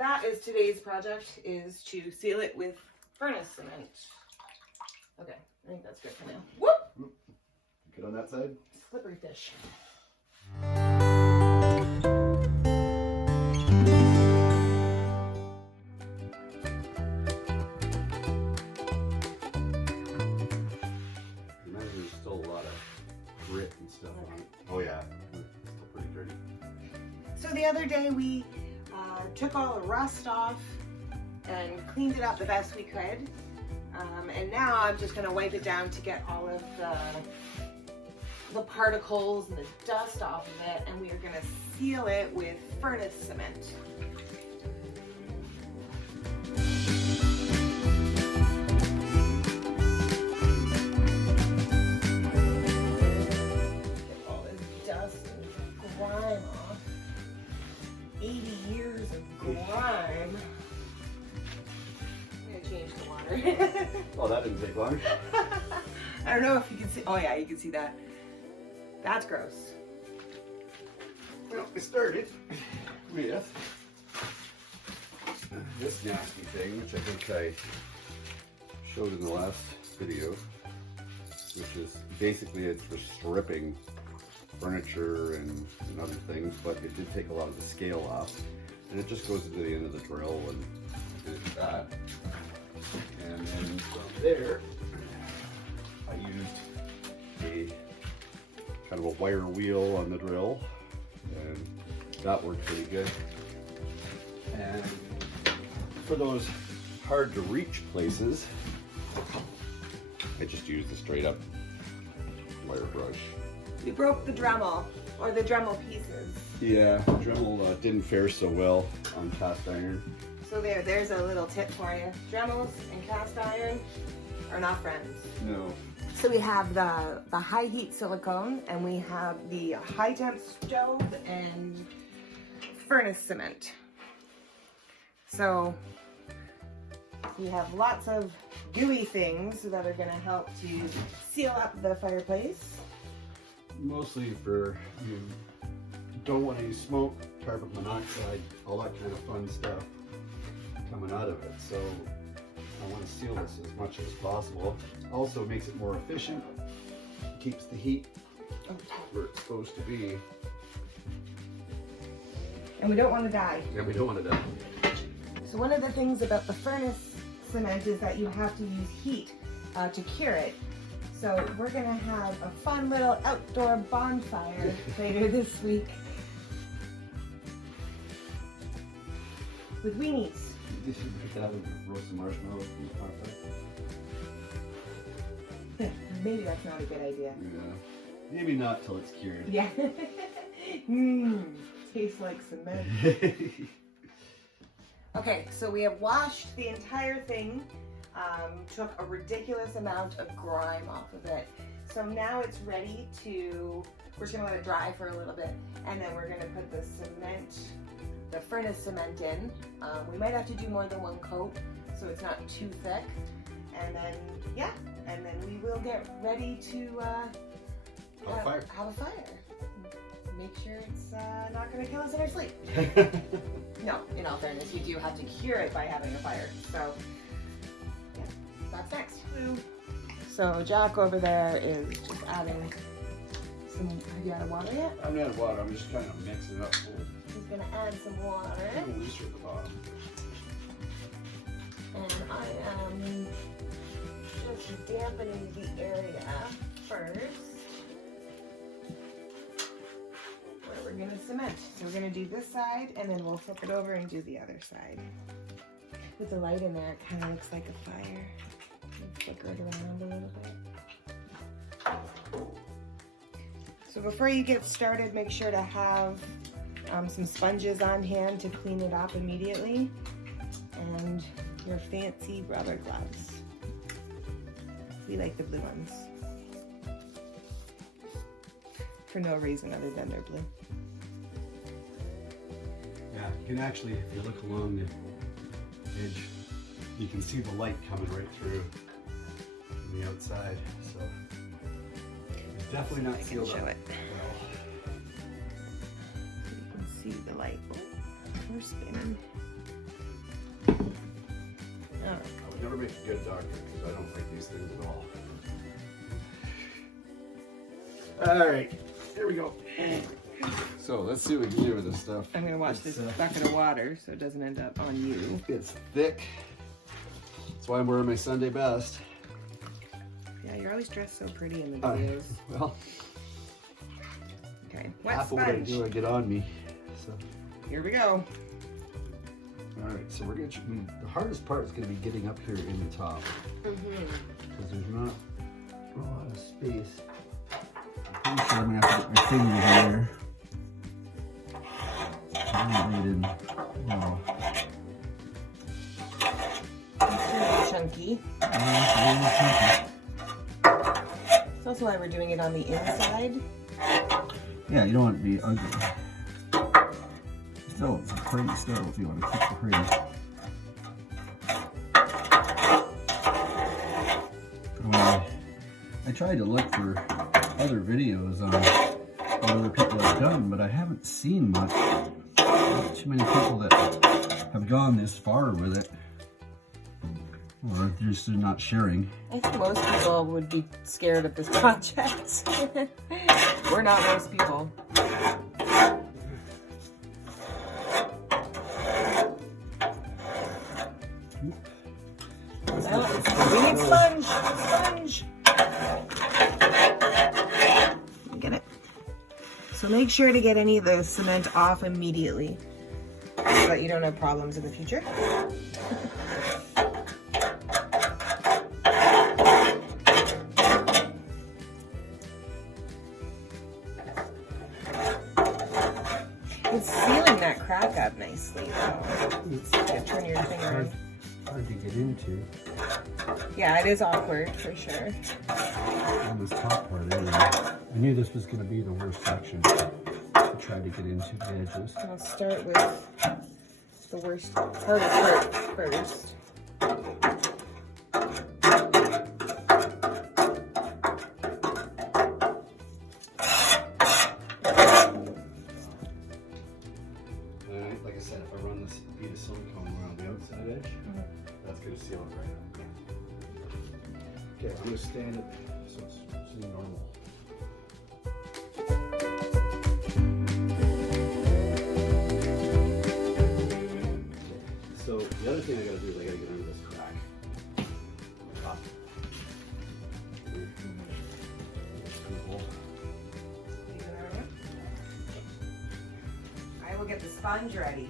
that is today's project, is to seal it with furnace cement. Okay, I think that's good for now. Whoop! Good on that side? Slippery fish. There's still a lot of grit and stuff on it. Oh yeah, it's still pretty dirty. So the other day we took all the rust off and cleaned it up the best we could. And now I'm just going to wipe it down to get all of the particles and the dust off of it, and we are going to seal it with furnace cement. Get all this dust and grime off. 80 years of grime. I'm going to change the water. Oh, that didn't take long. I don't know if you can see. Oh yeah, you can see that. That's gross. Well, we started with this nasty thing, which I think I showed in the last video, which is basically it's for stripping furniture and other things, but it did take a lot of the scale off, and it just goes into the end of the drill and did that. And then from there, I used a kind of a wire wheel on the drill, and that worked pretty good. And for those hard to reach places, I just used a straight up wire brush. We broke the Dremel, or the Dremel pieces. Yeah, Dremel didn't fare so well on cast iron. So there's a little tip for you. Dremels and cast iron are not friends. No. So we have the high heat silicone, and we have the high temp stove and furnace cement. So we have lots of gooey things that are going to help to seal up the fireplace. Mostly for you don't want any smoke, carbon monoxide, all that kind of fun stuff coming out of it. So I want to seal this as much as possible. Also makes it more efficient, keeps the heat where it's supposed to be. And we don't want to die. And we don't want to die. So one of the things about the furnace cement is that you have to use heat to cure it. So we're gonna have a fun little outdoor bonfire later this week with weenies. You should make that with roasted marshmallows from the bonfire. Maybe that's not a good idea. Yeah, maybe not till it's cured. Yeah. Tastes like cement. Okay, so we have washed the entire thing. Took a ridiculous amount of grime off of it. So now it's ready to, we're just gonna let it dry for a little bit, and then we're gonna put the cement, the furnace cement in. We might have to do more than one coat so it's not too thick. And then, yeah, and then we will get ready to have a fire. Make sure it's not gonna kill us in our sleep. No, in all fairness, you do have to cure it by having a fire. So, yeah, that's next. So Jack over there is just adding some, have you added water yet? I'm not water, I'm just kind of mixing it up. He's gonna add some water. A little looser at the bottom. And I am just dampening the area first, where we're gonna cement. So we're gonna do this side, and then we'll flip it over and do the other side. With the light in there, it kind of looks like a fire. Flicker it around a little bit. So before you get started, make sure to have some sponges on hand to clean it up immediately, and your fancy rubber gloves. We like the blue ones. For no reason other than they're blue. Yeah, you can actually, if you look along the edge, you can see the light coming right through from the outside. So it's definitely not sealed up well. You can see the light. Oh, we're spinning. Never make a good doctor because I don't like these things at all. All right, here we go. So let's see what we can do with this stuff. I'm gonna watch this bucket of water so it doesn't end up on you. It's thick. That's why I'm wearing my Sunday best. Yeah, you're always dressed so pretty in the videos. Well, okay, wet half of what I sponge. do I get on me. So Here we go. all right, so we're gonna. The hardest part is gonna be getting up here in the top because there's not a lot of space. I'm pretty sure I'm gonna have to get my fingers in there. Chunky. It's also why we're doing it on the inside. Yeah, you don't want it to be ugly. Still, it's a pretty still if you want to keep it pretty. I tried to look for other videos on what other people have done, but I haven't seen much. Not too many people that have gone this far with it. Or they're just not sharing. I think most people would be scared of this project. We're not most people. We need sponge. Sponge. Get it. So make sure to get any of the cement off immediately so that you don't have problems in the future. It's sealing that crack up nicely though. So turn your finger. Hard to get into. Yeah, it is awkward for sure. On this top part anyway. I knew this was going to be the worst section to try to get into the edges. I'll start with the worst, hardest part first. Like I said, if I run this bead of silicone around the outside edge, that's going to seal it right up. Okay, I'm going to stand it so it's normal. So the other thing I got to do is I got to get under this crack. Top. I will get the sponge ready.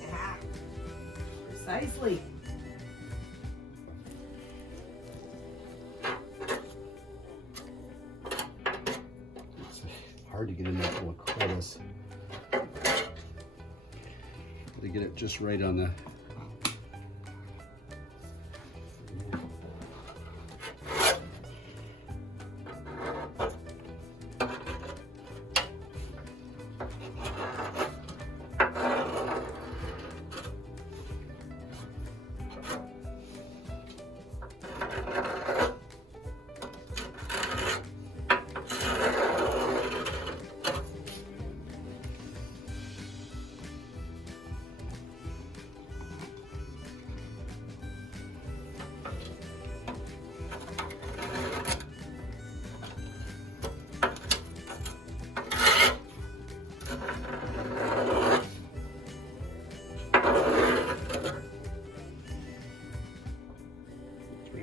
Yeah. Precisely. It's hard to get in that little crevice. To get it just right on the.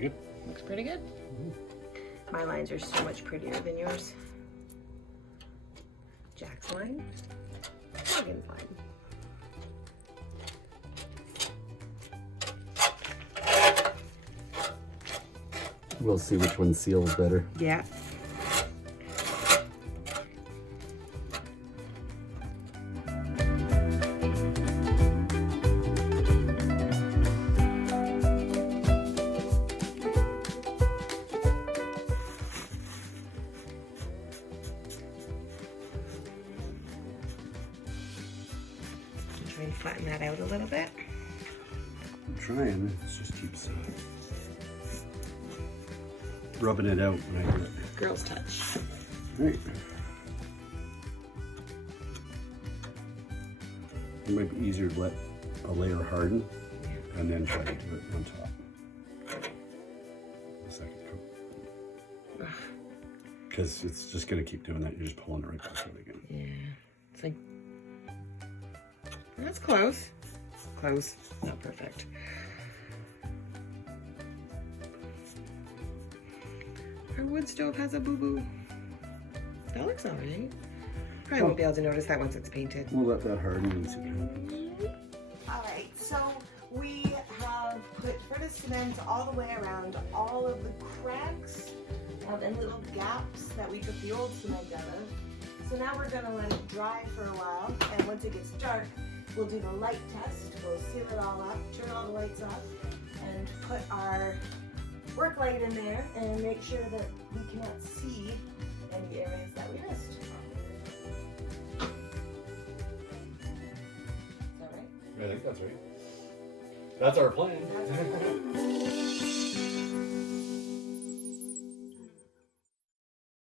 Good. Looks pretty good. My lines are so much prettier than yours. Jack's line, Morgan's line. We'll see which one seals better. Yeah. Try and flatten that out a little bit. I'm trying. It just keeps rubbing it out when I do it. Girl's touch. All right. It might be easier to let a layer harden and then try to do it on top. The second coat. Because it's just going to keep doing that. You're just pulling it right back out again. Yeah. It's like, that's close. Close. Not perfect. Our wood stove has a boo-boo. That looks all right. Probably won't be able to notice that once it's painted. We'll let that harden and see what happens. All right, so we have put furnace cement all the way around all of the cracks and little gaps that we took the old cement out of. So now we're gonna let it dry for a while, and once it gets dark, we'll do the light test. We'll seal it all up, turn all the lights off, and put our work light in there and make sure that we cannot see any areas that we missed. Is that right? I think that's right. That's our plan. That's